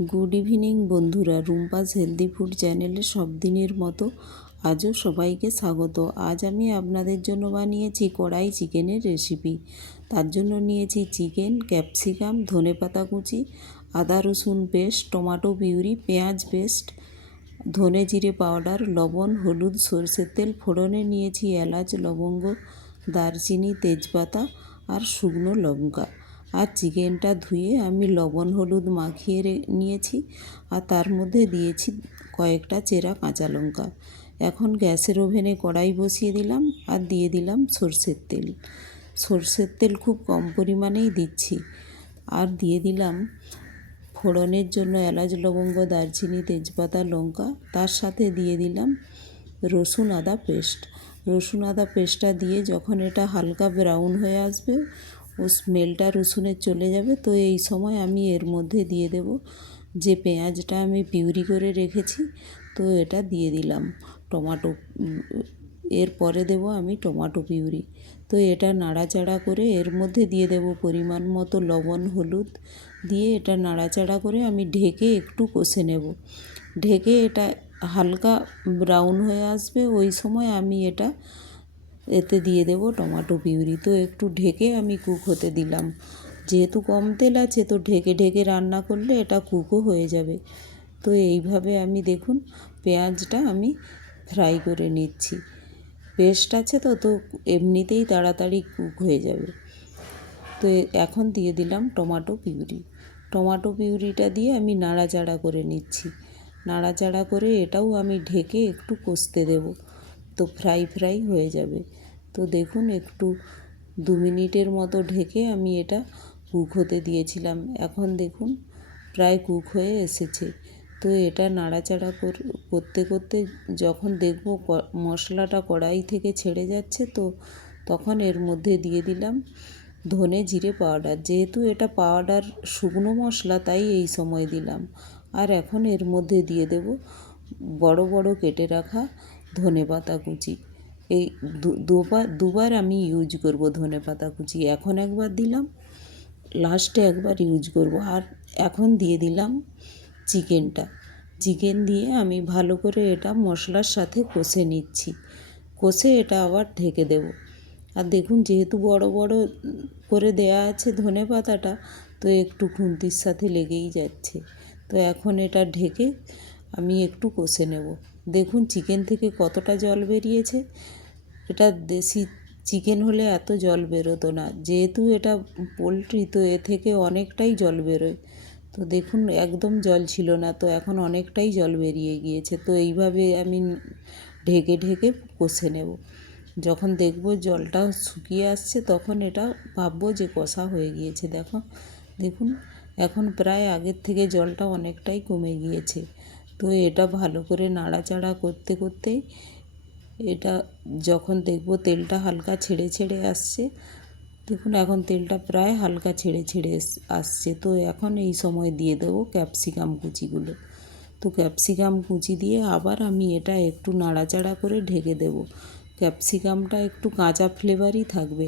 Good evening বন্ধুরা, Rumpa's healthy food চ্যানেলে সব দিনের মতো আজও সবাইকে স্বাগত। আজ আমি আপনাদের জন্য বানিয়েছি কড়াই চিকেনের রেসিপি। তার জন্য নিয়েছি চিকেন, ক্যাপসিকাম, ধনেপাতা কুচি, আদা রসুন পেস্ট, টমেটো পিউরি, পেঁয়াজ পেস্ট, ধনে জিরে পাউডার, লবণ, হলুদ, সরষের তেল। ফোড়নে নিয়েছি এলাচ, লবঙ্গ, দারচিনি, তেজপাতা আর শুকনো লঙ্কা। আর চিকেনটা ধুয়ে আমি লবণ হলুদ মাখিয়ে নিয়েছি আর তার মধ্যে দিয়েছি কয়েকটা চেরা কাঁচা লঙ্কা। এখন গ্যাসের ওভেনে কড়াই বসিয়ে দিলাম আর দিয়ে দিলাম সরষের তেল। সরষের তেল খুব কম পরিমাণেই দিচ্ছি। আর দিয়ে দিলাম ফোড়নের জন্য এলাচ, লবঙ্গ, দারচিনি, তেজপাতা, লঙ্কা। তার সাথে দিয়ে দিলাম রসুন আদা পেস্ট। রসুন আদা পেস্টটা দিয়ে যখন এটা হালকা ব্রাউন হয়ে আসবে ও স্মেলটা রসুনের চলে যাবে, তো এই সময় আমি এর মধ্যে দিয়ে দেব যে পেঁয়াজটা আমি পিউরি করে রেখেছি, তো এটা দিয়ে দিলাম। টমেটো এরপরে দেব আমি টমেটো পিউরি। তো এটা নাড়াচাড়া করে এর মধ্যে দিয়ে দেব পরিমাণ মতো লবণ, হলুদ দিয়ে এটা নাড়াচাড়া করে আমি ঢেকে একটু কষে নেব। ঢেকে এটা হালকা ব্রাউন হয়ে আসবে, ওই সময় আমি এতে দিয়ে দেব টমেটো পিউরি। তো একটু ঢেকে আমি কুক হতে দিলাম। যেহেতু কম তেল আছে, তো ঢেকে ঢেকে রান্না করলে এটা কুকও হয়ে যাবে। তো এইভাবে আমি দেখুন পেঁয়াজটা আমি ফ্রাই করে নিচ্ছি। পেস্ট আছে তো তো এমনিতেই তাড়াতাড়ি কুক হয়ে যাবে। তো এখন দিয়ে দিলাম টমেটো পিউরি। টমেটো পিউরিটা দিয়ে আমি নাড়াচাড়া করে নিচ্ছি। নাড়াচাড়া করে এটাও আমি ঢেকে একটু কষতে দেব, তো ফ্রাই হয়ে যাবে। তো দেখুন একটু 2 মিনিটের মতো ঢেকে আমি এটা কুক হতে দিয়েছিলাম। এখন দেখুন প্রায় কুক হয়ে এসেছে। তো এটা নাড়াচাড়া করতে করতে যখন দেখব মশলাটা কড়াই থেকে ছেড়ে যাচ্ছে, তো তখন এর মধ্যে দিয়ে দিলাম ধনে জিরে পাউডার। যেহেতু এটা পাউডার শুকনো মশলা, তাই এই সময় দিলাম। আর এখন এর মধ্যে দিয়ে দেব বড় বড় কেটে রাখা ধনেপাতা কুচি। এই দুবার আমি ইউজ করব ধনেপাতা কুচি। এখন একবার দিলাম, লাস্টে একবার ইউজ করব। আর এখন দিয়ে দিলাম চিকেন দিয়ে আমি ভালো করে এটা মশলার সাথে কষে নিচ্ছি। কষে এটা আবার ঢেকে দেব। আর দেখুন যেহেতু বড় বড় করে দেয়া আছে ধনেপাতাটা, তো একটু খুন্তির সাথে লেগেই যাচ্ছে। তো এখন এটা ঢেকে আমি একটু কষে নেব। দেখুন চিকেন থেকে কতটা জল বেরিয়েছে। এটা দেশি চিকেন হলে এত জল বেরোতো না, যেহেতু এটা পোলট্রি তো এ থেকে অনেকটাই জল বেরোয়। তো দেখুন একদম জল ছিল না, তো এখন অনেকটাই জল বেরিয়ে গিয়েছে। তো এইভাবে আমি ঢেকে ঢেকে কষে নেব। যখন দেখব জলটা শুকিয়ে আসছে, তখন এটা ভাববো যে কষা হয়ে গিয়েছে। দেখুন এখন প্রায় আগের থেকে জলটা অনেকটাই কমে গিয়েছে। তো এটা ভালো করে নাড়াচাড়া করতে করতেই এটা যখন দেখব তেলটা হালকা ছেড়ে ছেড়ে আসছে, দেখুন এখন তেলটা প্রায় হালকা ছেড়ে ছেড়ে আসছে। তো এখন এই সময় দিয়ে দেবো ক্যাপসিকাম কুচিগুলো। তো ক্যাপসিকাম কুচি দিয়ে আবার আমি এটা একটু নাড়াচাড়া করে ঢেকে দেব। ক্যাপসিকামটা একটু কাঁচা ফ্লেভারই থাকবে।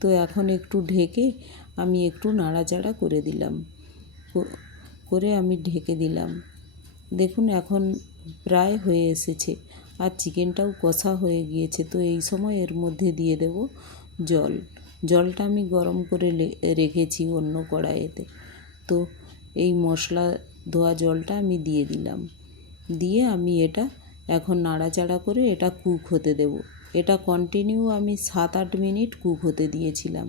তো এখন একটু ঢেকে আমি একটু নাড়াচাড়া করে দিলাম, করে আমি ঢেকে দিলাম। দেখুন এখন প্রায় হয়ে এসেছে আর চিকেনটাও কষা হয়ে গিয়েছে। তো এই সময় এর মধ্যে দিয়ে দেব জলটা আমি গরম করে রেখেছি অন্য কড়াইতে। তো এই মশলা ধোয়া জলটা আমি দিয়ে দিলাম। দিয়ে আমি এটা এখন নাড়াচাড়া করে এটা কুক হতে দেব। এটা কন্টিনিউ আমি 7-8 মিনিট কুক হতে দিয়েছিলাম।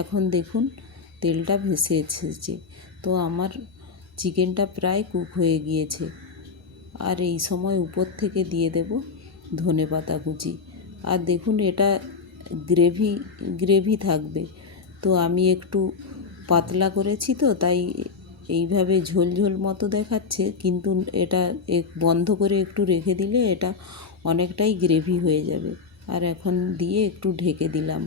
এখন দেখুন তেলটা ভেসে এসেছে। তো আমার চিকেনটা প্রায় কুক হয়ে গিয়েছে। আর এই সময় উপর থেকে দিয়ে দেব ধনেপাতা কুচি। আর দেখুন এটা গ্রেভি থাকবে। তো আমি একটু পাতলা করেছি, তো তাই এইভাবে ঝোল ঝোল মতো দেখাচ্ছে, কিন্তু এটা বন্ধ করে একটু রেখে দিলে এটা অনেকটাই গ্রেভি হয়ে যাবে। আর এখন দিয়ে একটু ঢেকে দিলাম।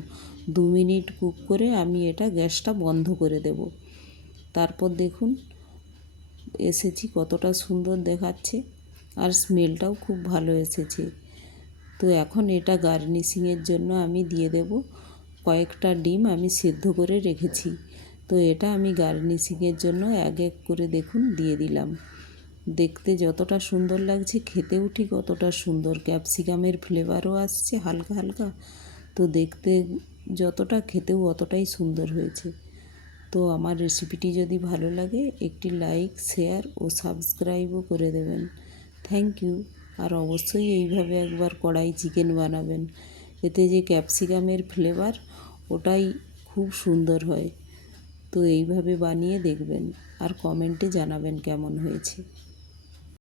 2 মিনিট কুক করে আমি এটা গ্যাসটা বন্ধ করে দেব। তারপর দেখুন এসেছি কতটা সুন্দর দেখাচ্ছে আর স্মেলটাও খুব ভালো এসেছে। তো এখন এটা গার্নিশিংয়ের জন্য আমি দিয়ে দেব কয়েকটা ডিম আমি সেদ্ধ করে রেখেছি। তো এটা আমি গার্নিশিংয়ের জন্য এক এক করে দেখুন দিয়ে দিলাম। দেখতে যতটা সুন্দর লাগছে খেতেও ঠিক অতটা সুন্দর, ক্যাপসিকামের ফ্লেভারও আসছে হালকা হালকা, তো দেখতে যতটা খেতেও অতটাই সুন্দর হয়েছে। তো আমার রেসিপিটি যদি ভালো লাগে একটি লাইক, শেয়ার ও সাবস্ক্রাইবও করে দেবেন। Thank you. আর অবশ্যই এইভাবে একবার কড়াই চিকেন বানাবেন, এতে যে ক্যাপসিকামের ফ্লেভার ওটাই খুব সুন্দর হয়। তো এইভাবে বানিয়ে দেখবেন আর কমেন্টে জানাবেন কেমন হয়েছে।